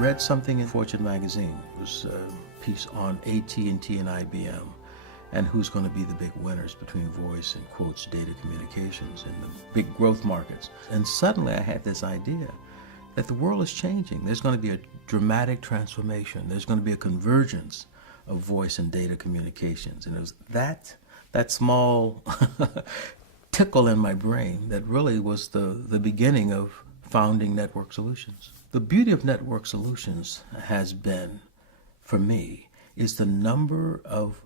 read something in Fortune magazine. It was a piece on AT&T and IBM and who's going to be the big winners between voice and quotes data communications in the big growth markets. And suddenly I had this idea that the world is changing. There's going to be a dramatic transformation. There's going to be a convergence of voice and data communications. And it was that small tickle in my brain that really was the beginning of founding Network Solutions. The beauty of Network Solutions has been, for me, is the number of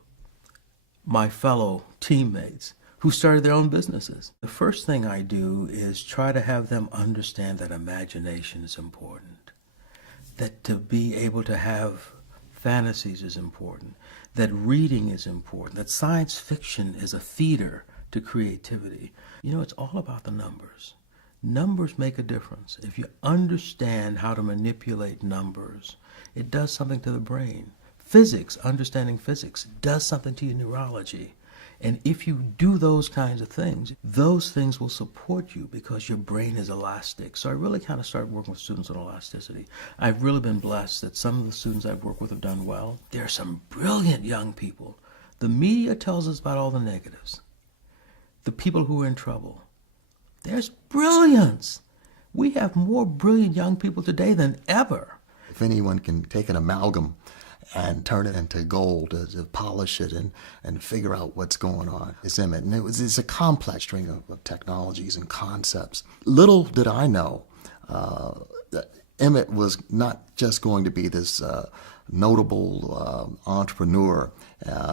my fellow teammates who started their own businesses. The first thing I do is try to have them understand that imagination is important, that to be able to have fantasies is important, that reading is important, that science fiction is a feeder to creativity. You know, it's all about the numbers. Numbers make a difference. If you understand how to manipulate numbers, it does something to the brain. Physics, understanding physics, does something to your neurology. And if you do those kinds of things, those things will support you because your brain is elastic. So I really kind of started working with students on elasticity. I've really been blessed that some of the students I've worked with have done well. There are some brilliant young people. The media tells us about all the negatives, the people who are in trouble. There's brilliance. We have more brilliant young people today than ever. If anyone can take an amalgam and turn it into gold, to polish it and figure out what's going on, it's Emmit. And it's a complex string of technologies and concepts. Little did I know that Emmit was not just going to be this notable entrepreneur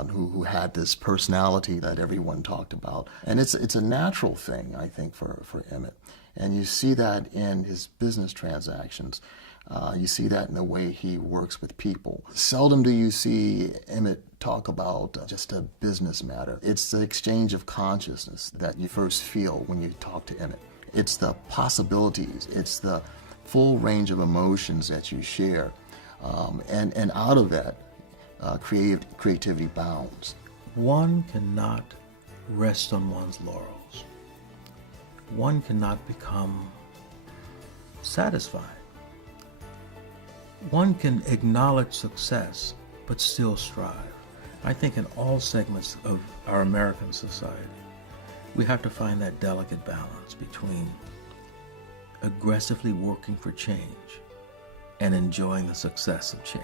who had this personality that everyone talked about. And it's a natural thing, I think, for Emmit. And you see that in his business transactions. You see that in the way he works with people. Seldom do you see Emmit talk about just a business matter. It's the exchange of consciousness that you first feel when you talk to Emmit. It's the possibilities. It's the full range of emotions that you share. And out of that, creativity bounds. One cannot rest on one's laurels. One cannot become satisfied. One can acknowledge success, but still strive. I think in all segments of our American society, we have to find that delicate balance between aggressively working for change and enjoying the success of change.